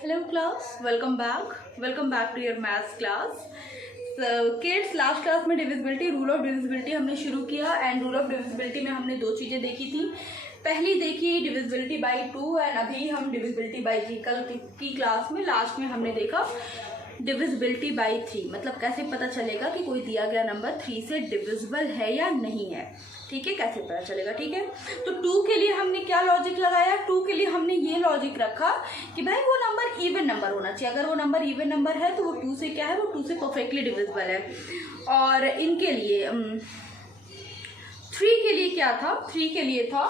Hello class, welcome back to your maths class. So kids, last class में divisibility, rule of divisibility हमने शुरू किया and rule of divisibility में हमने दो चीज़ें देखी थी. पहली देखी डिविजिबिलिटी बाय 2 एंड अभी हम डिविजिबिलिटी बाय 3. कल की क्लास में लास्ट में हमने देखा डिविजिबिलिटी बाय 3, मतलब कैसे पता चलेगा कि कोई दिया गया नंबर 3 से डिविजिबल है या नहीं है. ठीक है, कैसे पता चलेगा. ठीक है, तो 2 के लिए हमने क्या लॉजिक लगाया. 2 के लिए हमने ये लॉजिक रखा कि भाई वो नंबर इवन नंबर होना चाहिए. अगर वो नंबर इवन नंबर है तो वो 2 से क्या है, वो 2 से परफेक्टली डिविजिबल है. और इनके लिए 3 के लिए क्या था. 3 के लिए था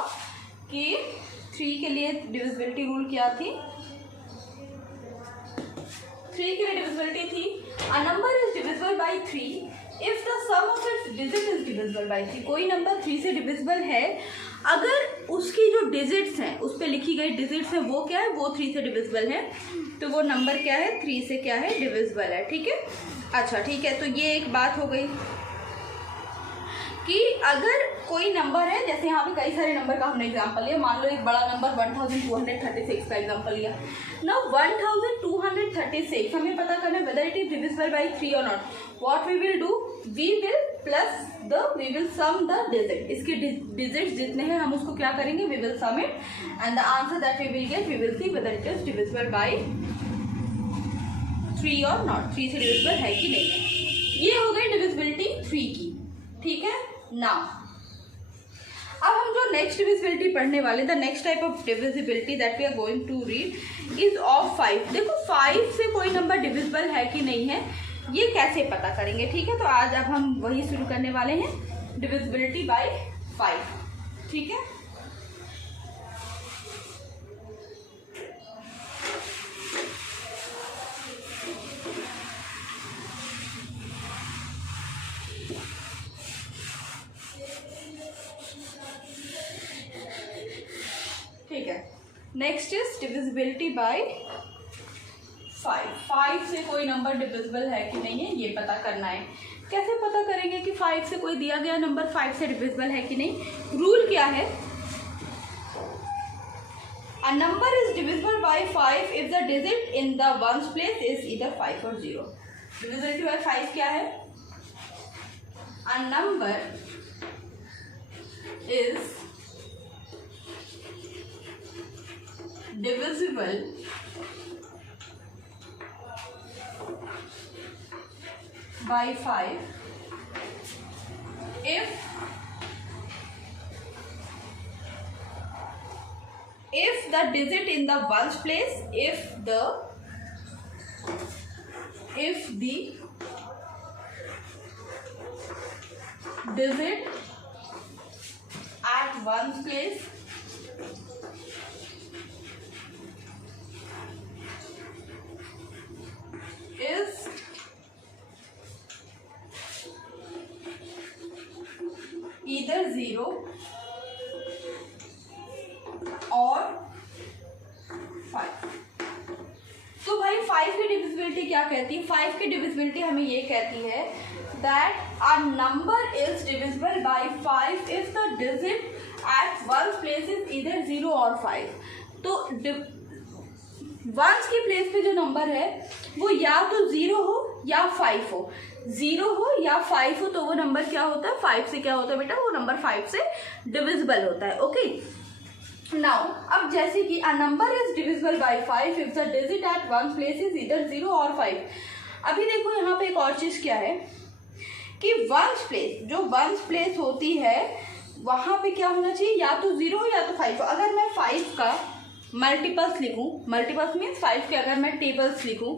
कि 3 के लिए डिविजिबिलिटी रूल क्या थी. 3 के लिए डिविजिबिलिटी थी a number is divisible by 3 if the sum of its digit is divisible by 3. कोई नंबर 3 से डिविजिबल है अगर उसकी जो डिजिट्स हैं, उस पर लिखी गई डिजिट्स हैं, वो क्या है, वो 3 से डिविजिबल है. तो वो नंबर क्या है, 3 से क्या है, डिविजिबल है. ठीक है, अच्छा ठीक है. तो ये एक बात हो गई कि अगर कोई नंबर है, जैसे यहाँ पे कई सारे नंबर का हमने एग्जांपल लिया. मान लो एक बड़ा नंबर 1236 का एग्जांपल लिया. नाउ 1236 हमें पता करना है whether it is divisible by 3 और not. What we will do, we will sum the digit. इसके डिजिट्स जितने हैं हम उसको क्या करेंगे, we will sum it and the answer that we will get, we will see whether it is divisible by 3 और not. 3 से divisible है कि नहीं है. ये हो गई डिविजिबिलिटी 3 की. ठीक है. नाउ अब हम जो नेक्स्ट डिविजिबिलिटी पढ़ने वाले, the next type of divisibility that we are going to read is of 5. देखो 5 से कोई नंबर डिविजिबल है कि नहीं है, ये कैसे पता करेंगे. ठीक है, तो आज अब हम वही शुरू करने वाले हैं, डिविजिबिलिटी बाय 5. ठीक है, ठीक है. Next is divisibility bye 5. 5 से कोई नंबर डिविजिबल है कि नहीं है, ये पता करना है. कैसे पता करेंगे कि 5 से कोई दिया गया नंबर 5 से डिविजिबल है कि नहीं. रूल क्या है, अ number is divisible by 5 if the digit in the ones place is either 5 और 0. डिविजिबिलिटी बाय 5 क्या है, अ number is divisible by 5 if the digit in the ones place, if the digit at ones place is either 0 और 5. तो भाई 5 की divisibility क्या कहती है. 5 की डिविजिबिलिटी हमें ये कहती है that a number is divisible by 5 if the digit at ones place is either 0 और 5. तो वंस की प्लेस पे जो नंबर है वो या तो 0 हो या 5 हो. 0 हो या 5 हो तो वो नंबर क्या होता है, 5 से क्या होता है बेटा, वो नंबर 5 से डिविजिबल होता है. ओके. नाउ अब जैसे कि a number is divisible by 5 if the digit at one place is either 0 और 5. अभी देखो यहाँ पे एक और चीज क्या है कि वंस प्लेस, जो वंस प्लेस होती है वहां पे क्या होना चाहिए, या तो 0 या तो 5. अगर मैं 5 का मल्टीपल्स लिखूं, मल्टीपल्स मीन्स 5 के अगर मैं टेबल्स लिखूं,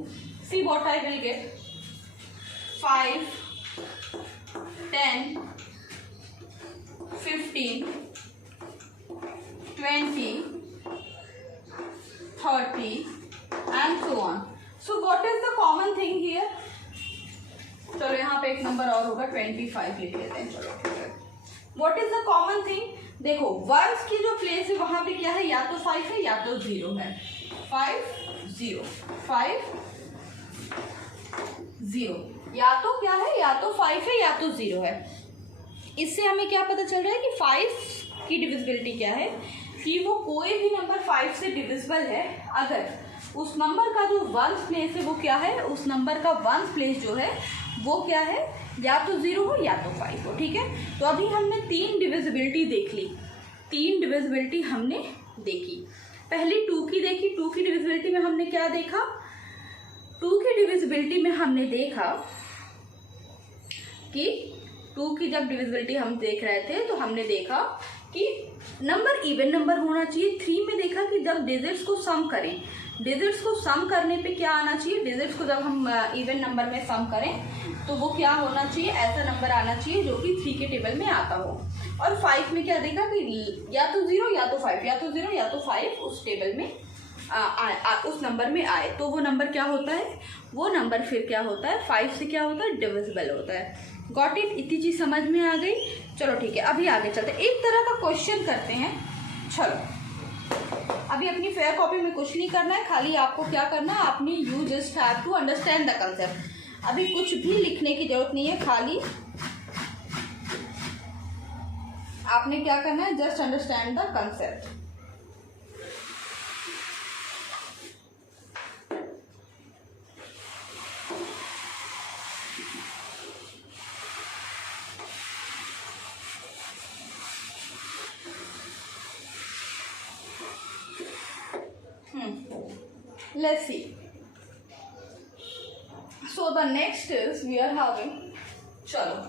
see what I will get. 5, 10, 15, 20, 30 and so on. So what is the common thing here? चलो यहाँ पे एक नंबर और होगा, 25 लिख लेते हैं. चलो ठीक है. What is the common thing? देखो वंस की जो प्लेस है वहां पे क्या है, या तो 5 है या तो 0 है. 5 0 5 0, या तो क्या है, या तो 5 है या तो 0 है. इससे हमें क्या पता चल रहा है कि 5 की डिविजिबिलिटी क्या है, कि वो कोई भी नंबर 5 से डिविजिबल है अगर उस नंबर का जो वंस प्लेस है वो क्या है, उस नंबर का वंस प्लेस जो है वो क्या है, या तो 0 हो या तो 5 हो। ठीक है, तो अभी हमने 3 डिविजिबिलिटी देख ली, 3 डिविजिबिलिटी हमने देखी। पहली 2 की देखी, 2 की डिविजिबिलिटी में हमने क्या देखा, 2 की डिविजिबिलिटी में हमने देखा कि 2 की जब डिविजिबिलिटी हम देख रहे थे तो हमने देखा कि नंबर इवन नंबर होना चाहिए। 3 में देखा कि जब डिजिट्स को सम करें, डिजिट्स को सम करने पे क्या आना चाहिए, डिजिट्स को जब हम इवन नंबर में सम करें तो वो क्या होना चाहिए, ऐसा नंबर आना चाहिए जो कि 3 के टेबल में आता हो। और 5 में क्या देखा कि या तो 0 या तो 5, या तो 0 या तो 5 उस टेबल में उस नंबर में आए, तो वो नंबर क्या होता है, वो नंबर फिर क्या होता है, 5 से क्या होता है, डिविजिबल होता है। गॉट इट, इतनी चीज समझ में आ गई। चलो ठीक है, अभी आगे चलते हैं, एक तरह का क्वेश्चन करते हैं। चलो अभी अपनी फेयर कॉपी में कुछ नहीं करना है, खाली आपको क्या करना है, आपने you just have to understand the concept. अभी कुछ भी लिखने की जरूरत नहीं है, खाली आपने क्या करना है, just understand the concept. Let's see. So the next is we are having, chalo,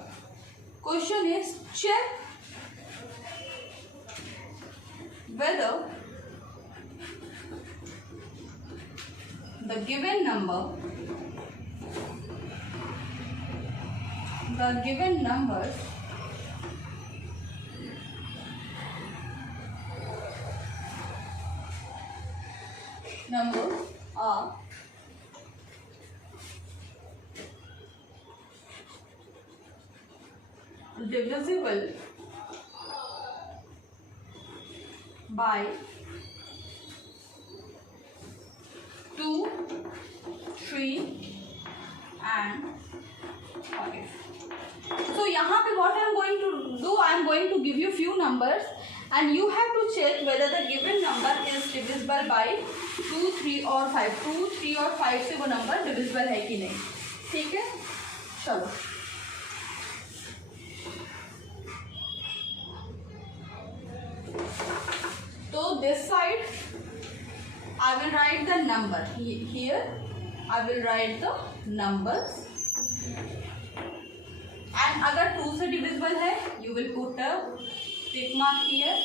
question is check whether the given numbers are divisible by 2, 3 and 5. So यहाँ पे what I am going to do, I am going to give you few numbers and you have to check whether the given number is divisible by 2, 3 और 5. 2, 3 और 5 से वो number divisible है कि नहीं। ठीक है, चलो तो this side I will write the number, here I will write the numbers and अगर 2 से डिविजिबल है you will put a tick mark here.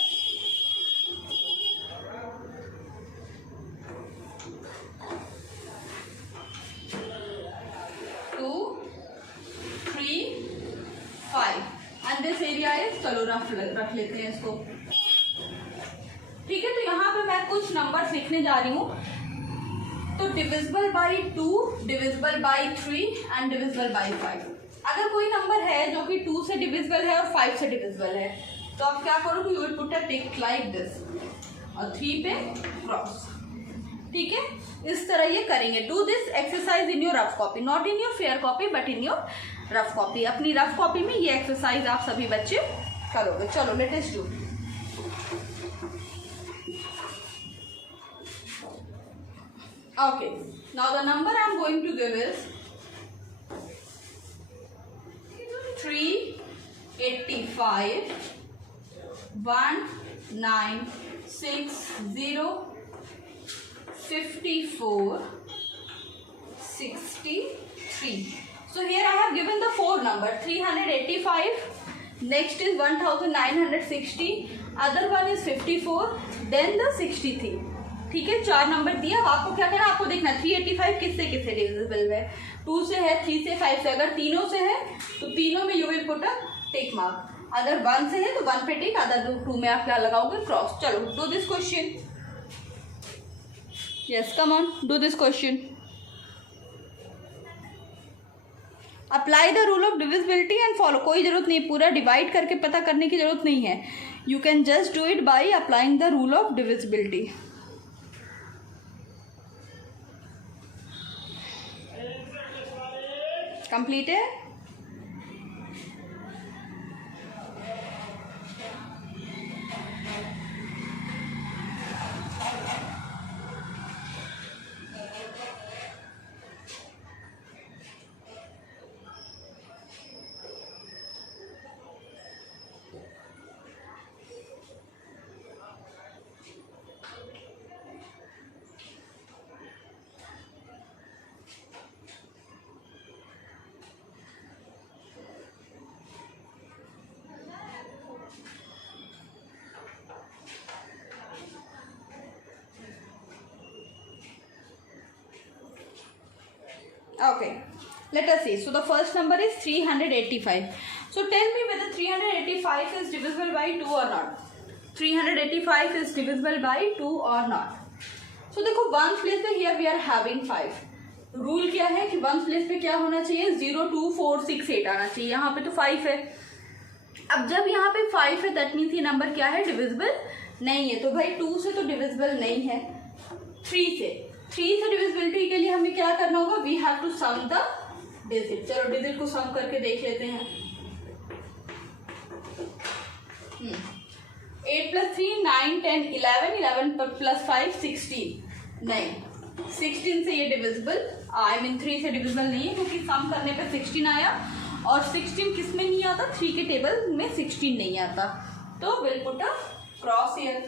This area है, चलो रख लेते हैं इसको। ठीक है, तो यहाँ पे मैं कुछ नंबर लिखने जा रही हूँ। तो divisible by 2, divisible by 3 and divisible by 5। अगर कोई नंबर है जो कि 2 से डिविजिबल है और 5 से डिविजिबल है तो आप क्या करोगे, you will put a tick like this और 3 पे क्रॉस। ठीक है, इस तरह ये करेंगे। Do this exercise in your rough copy, not in your fair copy but in your rough copy. अपनी रफ कॉपी में ये एक्सरसाइज आप सभी बच्चे करोगे। चलो let us do. Okay, now the number I am going to give is 385 1960 54 63. So here I have given the 4 number, 385, next is 1960, other one is 54, then the 63. ठीक है, 4 नंबर दिया। आपको क्या करना, आपको देखना 385 किससे किससे डिविजिबल है, 2 से है, 3 से, 5 से। अगर तीनों से है तो तीनों में you will put a tick mark. अगर 1 से है तो 1 पे टिक, अदर 2 में आप क्या लगाओगे, क्रॉस। चलो do this question. Yes, come on, do this question. Apply the rule of divisibility and follow. कोई जरूरत नहीं, पूरा डिवाइड करके पता करने की जरूरत नहीं है। You can just do it by applying the rule of divisibility. Completed? Okay, let us see. So the first number is 385. So tell me whether 385 is divisible by 2 or not. 385 is divisible by 2 or not. So देखो ones place पे here we are having 5. Rule क्या है कि once place पे क्या होना चाहिए, 0 2 4 6 8 आना चाहिए. यहाँ पे तो 5 है. अब जब यहाँ पे 5 है दैट मीन्स ये नंबर क्या है, डिविजिबल नहीं है. तो भाई 2 से तो डिविजिबल नहीं है, 3 से डिविजिबिलिटी के लिए हमें क्या करना होगा, we have to sum the digit. चलो डिजिट को सम करके देख लेते हैं. 8 + 3 9 10 11 11 + 5 16. नहीं, 16 से ये डिविजिबल, आई मीन 3 से डिविजिबल नहीं है क्योंकि सम करने पे 16 आया और 16 किस में नहीं आता, 3 के टेबल में 16 नहीं आता. तो will put a cross here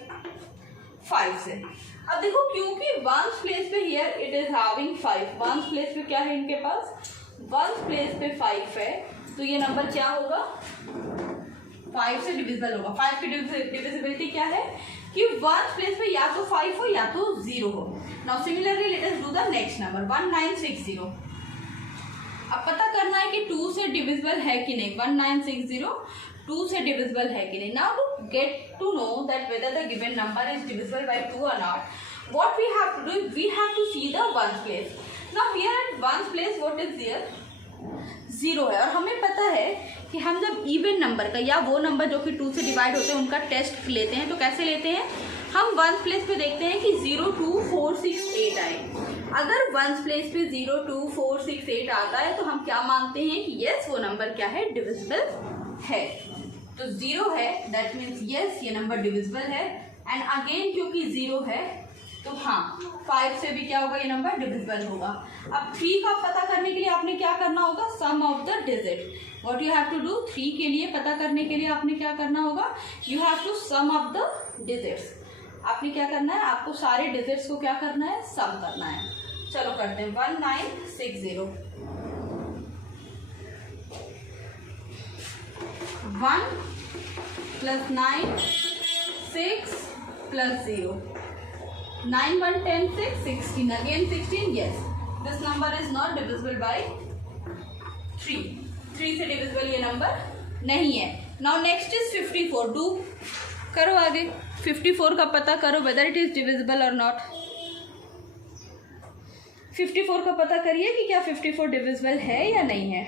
5 से. अब देखो क्योंकि वंस प्लेस पे here it is having 5, once place पे क्या है इनके पास, वंस प्लेस पे 5 है, तो ये नंबर क्या होगा, 5 से डिविजिबल होगा. 5 की डिविजिबिलिटी क्या है कि वंस प्लेस पे या तो 5 हो या तो 0 हो. Now similarly late us do the next number 1960. अब पता करना है कि 2 से डिविजिबल है कि नहीं. 1960 2 से डिविजिबल है कि नहीं. Now to get to know that whether the given number is divisible by 2 और not, what we have to do, we have to see the ones place. Now here at ones place what is there, 0 है. और हमें पता है कि हम जब even number का या वो नंबर जो कि 2 से डिवाइड होते हैं उनका टेस्ट लेते हैं तो कैसे लेते हैं, हम वंस प्लेस पे देखते हैं कि 0 2 4 6 8 आए. अगर वंस प्लेस पे 0 2 4 6 8 आता है तो हम क्या मानते हैं कि यस वो नंबर क्या है, डिविजिबल है. तो 0 है दैट मीन्स यस ये नंबर डिविजिबल है. एंड अगेन क्योंकि 0 है तो हाँ 5 से भी क्या होगा, ये नंबर डिविजिबल होगा. अब 3 का पता करने के लिए आपने क्या करना होगा, sum of the digit. What you have to do, 3 के लिए पता करने के लिए आपने क्या करना होगा, you have to sum of the digits. आपने क्या करना है, आपको सारे डिजिट्स को क्या करना है, सम करना है. चलो करते हैं 1960. 1 + 9 6 + 0. 9 1 10 6 16. Again 16. Yes, this number is not divisible by 3. 3 से डिविजिबल ये नंबर नहीं है. Now next is 54. Do करो आगे. 54 का पता करो whether it is divisible or not. 54 का पता करिए कि क्या 54 डिविजिबल है या नहीं है.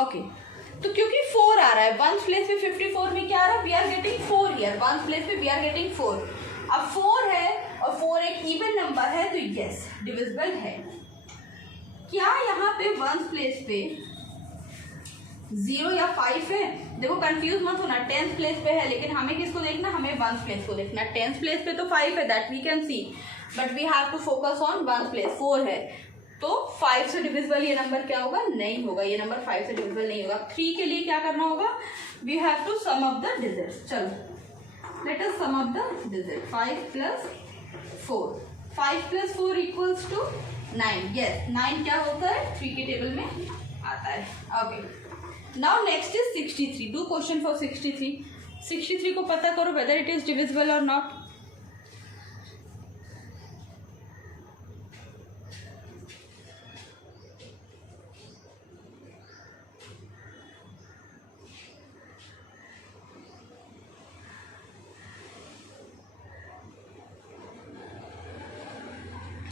ओके तो क्योंकि 4 आ रहा है वंस प्लेस पे, 54 में क्या आ रहा है, we are getting 4 here. Ones place पे वी आर गेटिंग 4. अब 4 है और 4 एक इवन नंबर है तो यस डिविजिबल है. क्या यहाँ पे वंस प्लेस पे 0 या 5 है, देखो कंफ्यूज मत होना. 10th प्लेस पे है लेकिन हमें किसको देखना, हमें वंस प्लेस को देखना. 10th प्लेस पे तो 5 है that we can see, but we have to focus on ones place. 4 है तो 5 से डिविजिबल ये नंबर क्या होगा, नहीं होगा. ये नंबर 5 से डिविजिबल नहीं होगा. 3 के लिए क्या करना होगा, we have to sum up the digits. चलो let us sum up the digit. 5 + 4. 5 + 4 equals to 9. Yes 9 क्या होता है, 3 के टेबल में आता है. Okay now next is 63. Do question for 63. 63 को पता करो वेदर इट इज डिविजिबल और नॉट.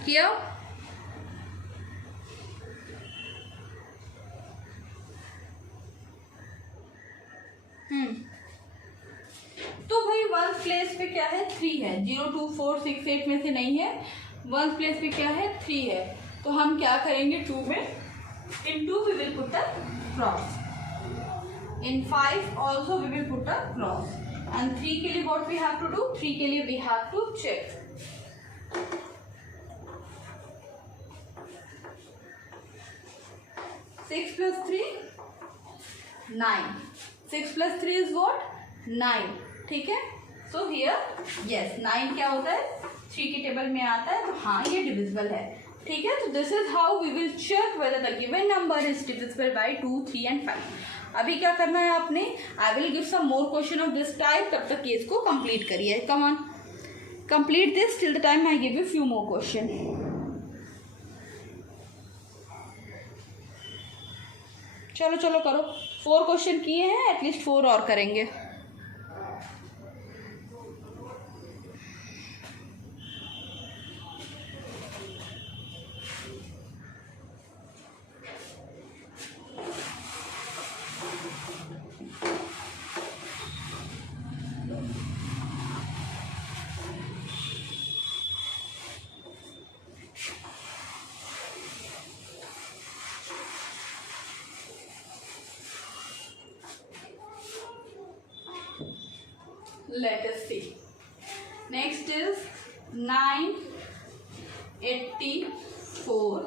किया तो भाई वंस प्लेस पे क्या है, 3 है. 0 2 4 6 8 में से नहीं है. वंस प्लेस पे क्या है, 3 है. तो हम क्या करेंगे, 2 में in 2 we will put a cross. In 5 also we will put a cross. And 3 के लिए what we have to do, 3 के लिए we have to check. 6 + 3 9. 6 + 3 is what, 9. ठीक है. सो हियर यस 9 क्या होता है, 3 के टेबल में आता है तो हाँ ये डिविजिबल है. ठीक है. तो this is how we will check whether the given number is divisible by 2 3 and 5. अभी क्या करना है आपने, I will give some more question of this type, तब तक केस को कंप्लीट करिए। Come on, complete this till the time I give you few more question. चलो चलो करो, 4 क्वेश्चन किए हैं, एटलीस्ट 4 और करेंगे। Let us see. Next is 984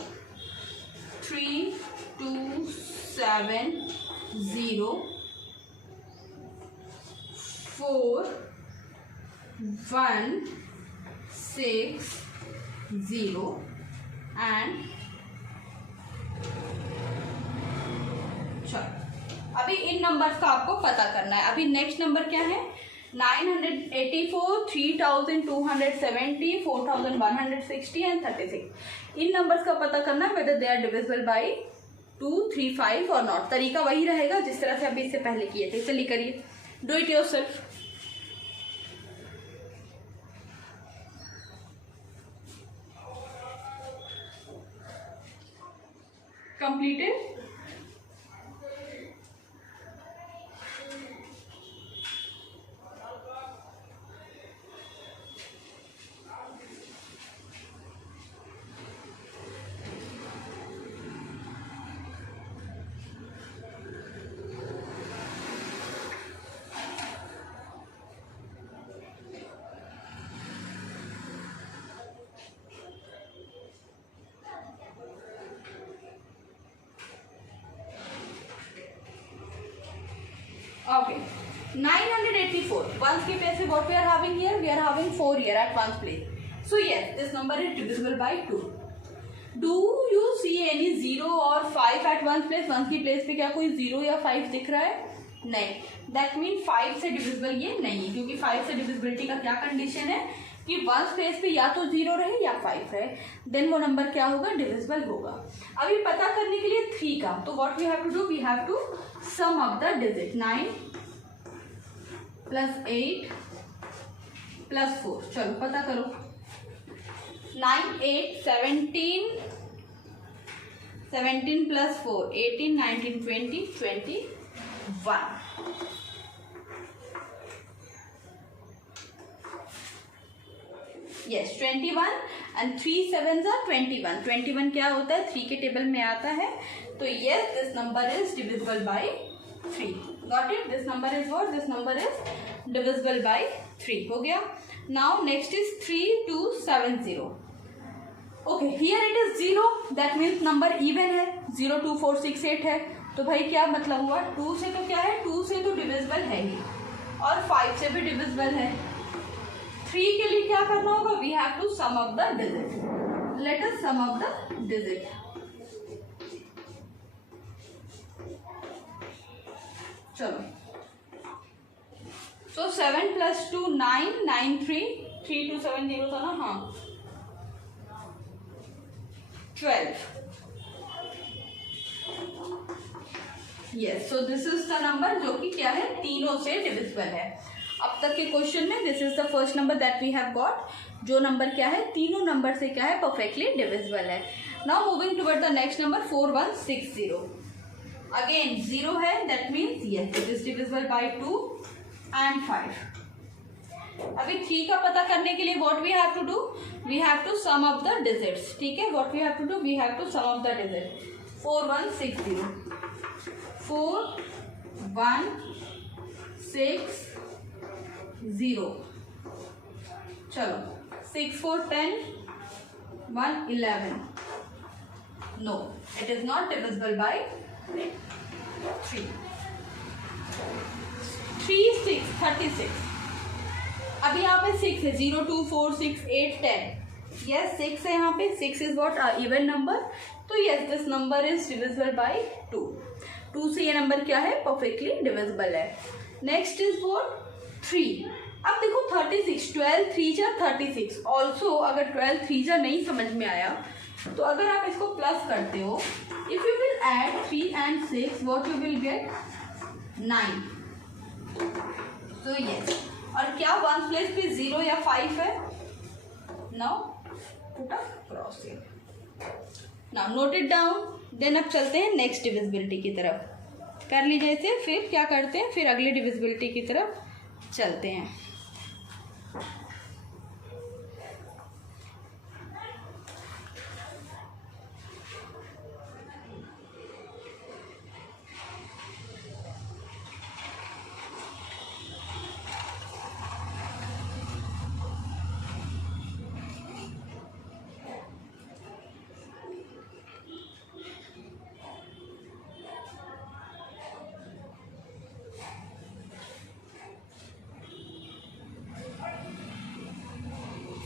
3270 4160 and चलो अभी इन नंबर्स का आपको पता करना है। अभी नेक्स्ट नंबर क्या है, 984 3270 4160 एंड 36। इन नंबर्स का पता करना है whether they are divisible by 2, 3, 5 और नॉट। तरीका वही रहेगा जिस तरह से अभी इससे पहले किए थे। चलिए करिए, do it yourself. Completed. Okay, 984 ones के place what we are having here, we are having 4 here at ones place. So yes, this number is divisible by 2. Do you see any 0 और 5 at ones place? ones की place पे क्या कोई 0 या 5 दिख रहा है? नहीं, that means 5 से divisible ये नहीं है, क्योंकि 5 से divisibility का क्या कंडीशन है कि वंस प्लेस पे या तो 0 रहे या 5 रहे, देन वो नंबर क्या होगा, डिविजिबल होगा। अभी पता करने के लिए 3 का, तो what we have to do, we have to sum up the digit. 9 + 8 + 4, चलो पता करो। 9 8 17 17 + 4 18 19 20 21। Yes 21 and 3 7s are 21। 21 क्या होता है, 3 के टेबल में आता है, तो yes this number is divisible by 3। Got it, this number is what, this number is divisible by 3। हो गया। Now next is 3270। Okay, here it is 0, that means number even है, 0 2 4 6 8 है, तो भाई क्या मतलब हुआ, 2 से तो क्या है, 2 से तो डिविजिबल है ही, और 5 से भी डिविजिबल है। 3 के लिए क्या करना होगा, we have to sum up the digit. Let us sum up the digit. चलो, सो 7 + 2 9 9 3 3 2 7 0 था ना, हाँ 12। Yes, so this is the number जो कि क्या है, तीनों से डिविजिबल है। अब तक के क्वेश्चन में this is the first number that we have got, जो नंबर क्या है, तीनों नंबर से क्या है, परफेक्टली डिविजिबल है। Now moving toward the next number 4160। Again 0 है, that means yes it is divisible by 2 and 5। अभी 3 का पता करने के लिए what we have to do, we have to sum up the digits. ठीक है, what we have to do, we have to sum up the digit. 4160 4 1 6 0। चलो 6 4 10 1 11। No, it is not divisible by 3। 3 6 36। अभी यहाँ पे 6 है, 0 2 4 6 8 10। यस 6 है यहाँ पे, 6 इज व्हाट इवन नंबर, तो yes this number is divisible by 2। 2 से ये नंबर क्या है, परफेक्टली डिविजिबल है। Next is what, 3। अब देखो 36, 12 3 जा 36। ऑल्सो अगर 12 3 जा नहीं समझ में आया तो अगर आप इसको प्लस करते हो, if you will add 3 and 6 what you will get 9। तो यस, और क्या वन प्लेस पे 0 या 5 है, now put a cross here, now note it down. Then अब चलते हैं नेक्स्ट डिविजिबिलिटी की तरफ, कर लीजिए इसे, फिर क्या करते हैं, फिर अगली डिविजिबिलिटी की तरफ चलते हैं।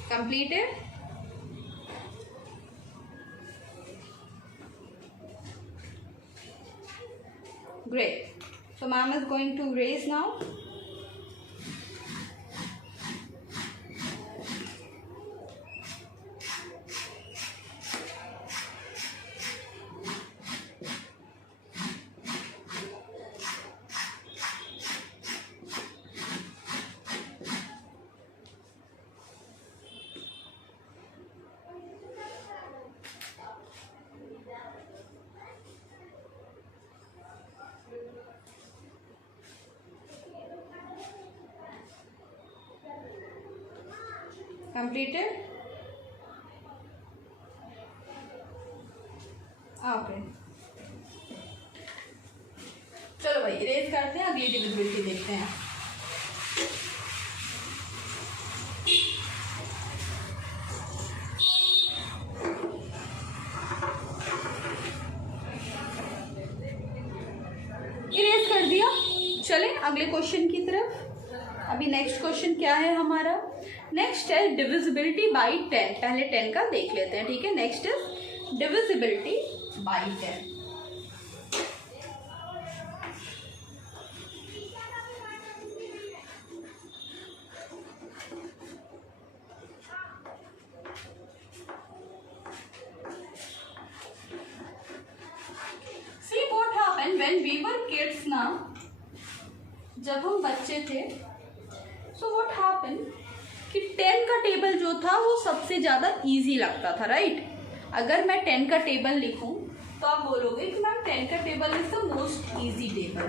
Completed? Great. So ma'am is going to raise now. Completed? Okay. चलो भाई इरेज करते हैं, अगली डिविजिबिलिटी देखते हैं। इरेज कर दिया, चलें अगले क्वेश्चन की तरफ। अभी नेक्स्ट क्वेश्चन क्या है हमारा, नेक्स्ट है डिविजिबिलिटी बाई 10। पहले 10 का देख लेते हैं, ठीक है। Next is divisibility by 10। See what happened when we were kids ना, जब हम बच्चे थे, सो व्हाट हैपेंड कि 10 का टेबल जो था वो सबसे ज़्यादा इजी लगता था, राइट। अगर मैं 10 का टेबल लिखूं तो आप बोलोगे कि मैम 10 का table is the most easy table.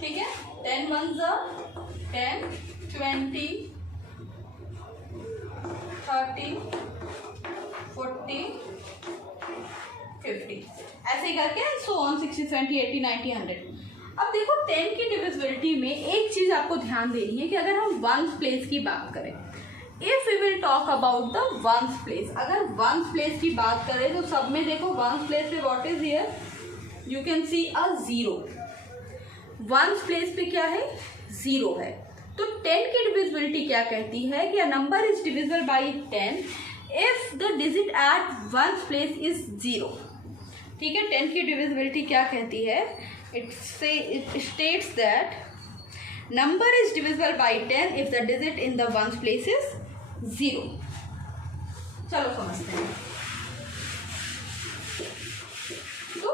ठीक है, 10 1 10, 20, 30, 40, 50, ऐसे करके सो ऑन 60, 70, 80, 90, 100। अब देखो 10 की डिविजिबिलिटी में एक चीज आपको ध्यान देनी है कि अगर हम वंस प्लेस की बात करें, if we will talk about the ones place, अगर वंस प्लेस की बात करें तो सब में देखो वंस प्लेस पे what is here, you can see a 0। Ones place पे क्या है, 0 है। तो 10 की डिविजिबिलिटी क्या कहती है कि a number is divisible by 10 if the digit at ones place is 0। ठीक है, 10 की डिविजिबिलिटी क्या कहती है, it states that number is divisible by 10 if the digit in the ones place is 0। चलो समझते हैं। तो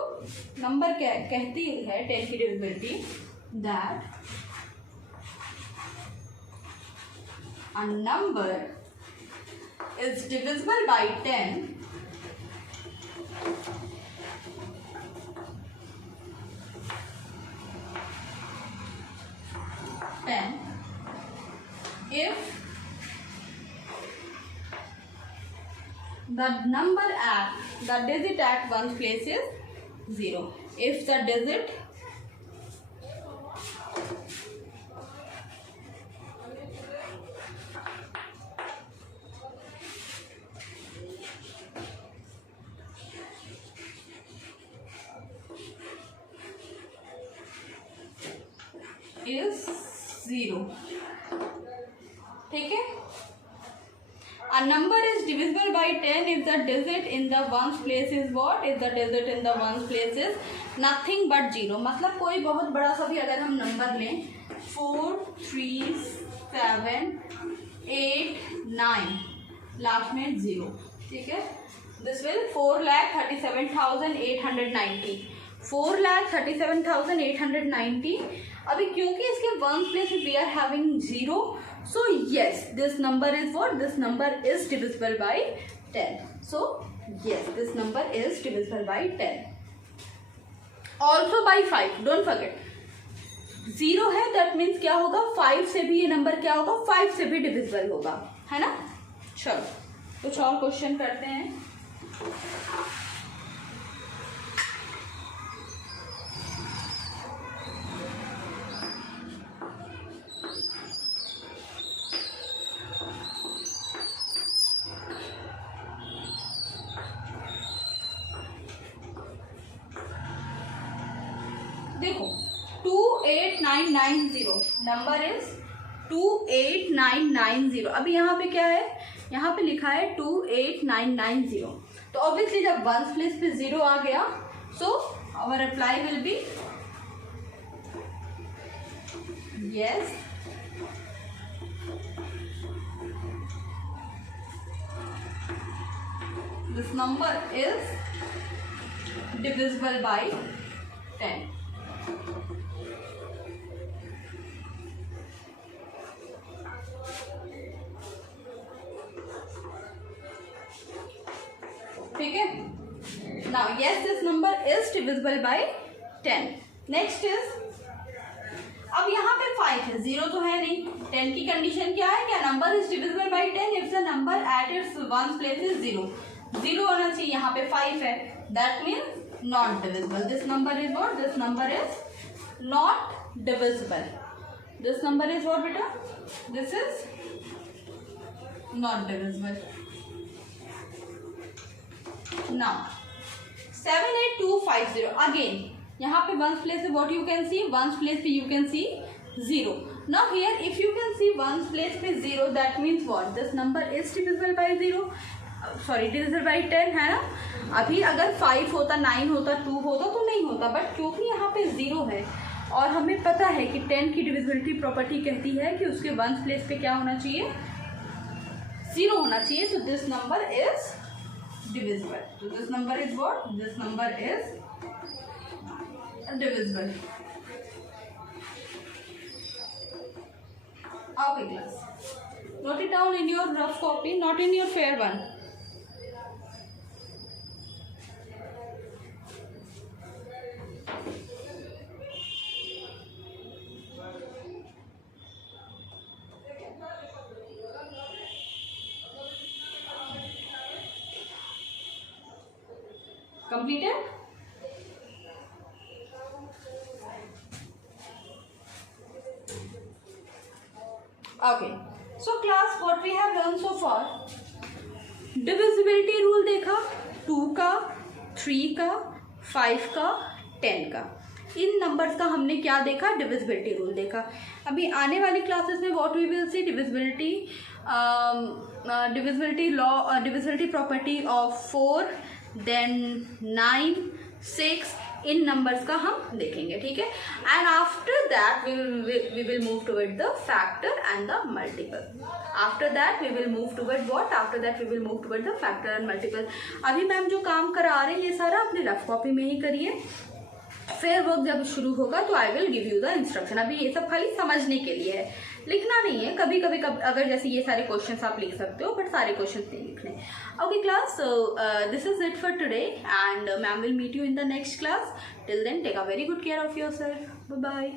नंबर क्या कहती है 10 की divisibility, that a number is divisible by 10 if the number at the digit at one's place is 0. If the digit is 0. ठीक है. A number is divisible by 10 if the digit in the ones place is what? If the digit in the ones place is nothing but 0. मतलब कोई बहुत बड़ा सा भी अगर हम नंबर लें 4, 3, 7, 8, 9 लास्ट में 0. ठीक है. This will 4,37,890. 4,37,890. अभी क्योंकि इसके ones place we are having 0, so yes, this number is what? This number is divisible by 10. So yes, this number is divisible by 10. Also by 5. Don't forget. 0 है, that means क्या होगा? 5 से भी ये number क्या होगा? 5 से भी divisible होगा, है ना? चलो कुछ और क्वेश्चन करते हैं. देखो 28990 नंबर इज 28990. अभी यहाँ पे क्या है? यहाँ पे लिखा है 28990. तो ऑब्वियसली जब वंस प्लेस पे 0 आ गया, so our reply will be yes. This number is divisible by 10. ठीक है. Now yes, this number is divisible by 10. Next is, अब यहाँ पे 5 है, 0 तो है नहीं. 10 की कंडीशन क्या है? क्या number is divisible by 10 if the number at its once place is 0. 0 होना चाहिए, यहाँ पे 5 है, that means not divisible. This number is what? This number is not divisible. This number is what beta? This is not divisible. Now 78250 again. यहाँ पे ones place पे what you can see? Ones place पे you can see 0. Now here if you can see ones place पे 0, that means what? This number is divisible by 0. Sorry, divisible by 10 है ना. अभी अगर 5 होता, 9 होता, 2 होता तो नहीं होता, बट क्योंकि यहाँ पे 0 है और हमें पता है कि 10 की डिविजिबिलिटी प्रॉपर्टी कहती है कि उसके वंस प्लेस पे क्या होना चाहिए? 0 होना चाहिए. तो दिस नंबर इज डिविजिबल. तो this number is what? This number is divisible. Okay class, note it down in your rough copy, not in your fair one. Completed? Okay. So class, what we have learned so far? Divisibility rule देखा, 2 का, 3 का, 5 का, 10 का. इन numbers का हमने क्या देखा? Divisibility rule देखा. अभी आने वाली क्लासेस में what we will see? Divisibility law, divisibility property of 4, then 9, 6, इन नंबर्स का हम देखेंगे. ठीक है. And after that we will move toward the factor and the multiple. After that we will move toward what? After that we will move toward the factor and multiple. अभी ma'am जो काम करा रहे हैं ये सारा अपने रफ कॉपी में ही करिए. फिर वर्क जब शुरू होगा तो आई will give you the instruction. अभी ये सब खाली समझने के लिए है, लिखना नहीं है. कभी कभी अगर जैसे ये सारे क्वेश्चंस आप लिख सकते हो, बट सारे क्वेश्चंस नहीं लिखने. Okay class, this is it for today and ma'am will meet you in the next class. Till then take a very good care of yourself. Bye bye.